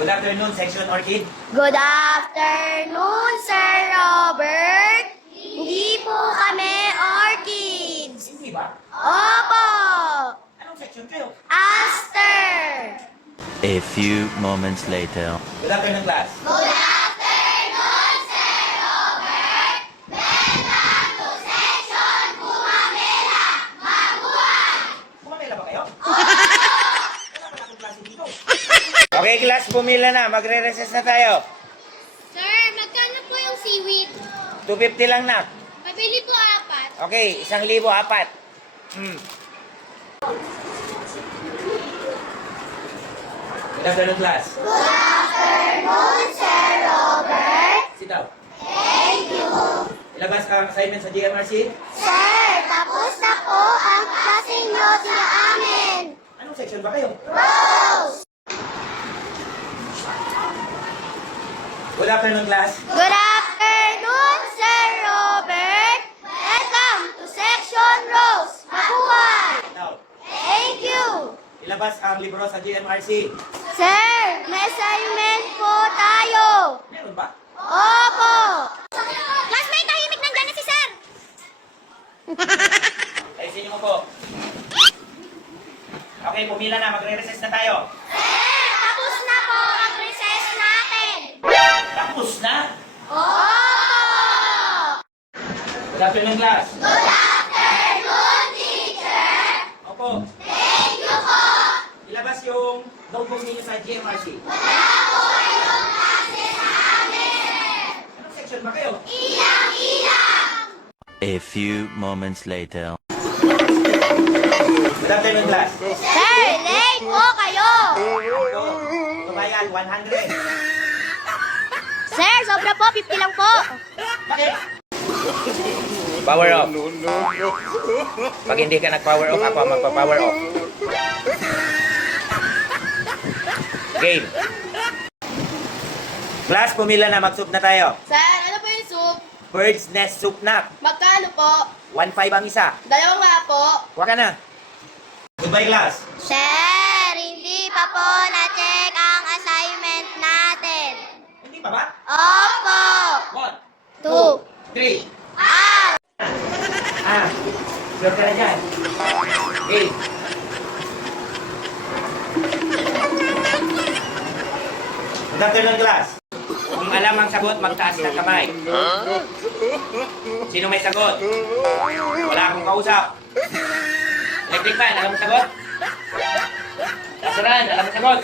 Good afternoon, Section Orchid. Good afternoon, Sir Robert. Hindi po kami orchids. Hindi ba? Opo! Anong section kayo? Aster! A few moments later. Good afternoon, class. Good afternoon, Sir Robert. Welcome to Section Pumamela. Mabuhay! Pumamela ba kayo? Wala pala akong klase dito. Okay, class, pumila na. Magre-recess na tayo. Sir, magkano po yung seaweed? 250 lang na. Mabili po 4. Okay, 1,000, 4. Good afternoon, class. Good afternoon, Sir Robert. Sit down. Thank you. Ilabas ang assignment sa GMRC. Sir, tapos na po ang klaseng notes na amin. Anong section ba kayo? Rose! Good afternoon, class. Good afternoon, Sir Robert. Welcome to Section Rose. Mabuhay! Now, Thank you. ilabas ang libro sa GMRC. Sir, may assignment po tayo. Meron ba? Opo. Classmate, tahimik nandyan na si Sir. Ayusin niyo mo po. Okay, pumila na. Magre-recess na tayo. Sir, tapos na po ang recess natin. Tapos na. Opo. Good afternoon, class. Good afternoon, teacher. Opo. Thank you po. Ilabas yung notebook ninyo sa GMRC. Wala po kayong klase sa amin. Anong section ba kayo? Ilang-ilang. A few moments later. Good afternoon, class. Sir, late po kayo. Ito, tumayan, 100. Sir, sobra po, 50 lang po. Bakit? Power off. Pag hindi ka nag-power off, ako ang magpa-power off. Game. Class, pumila na. Mag-soup na tayo. Sir, ano po yung soup? Bird's nest soup na. Magkano po? 1.5 ang isa. Dalawang nga po. Huwag ka na. Goodbye, class. Sir, hindi pa po na-check ang assignment natin. Hindi pa ba? Opo. 1, 2. 3. Out. Sure ka na dyan. Game. Good afternoon, class. Kung alam ang sagot, magtaas ng kamay. Sino may sagot? Wala akong kausap. Electric fan, alam mo sagot? Lasaran, alam mo sagot?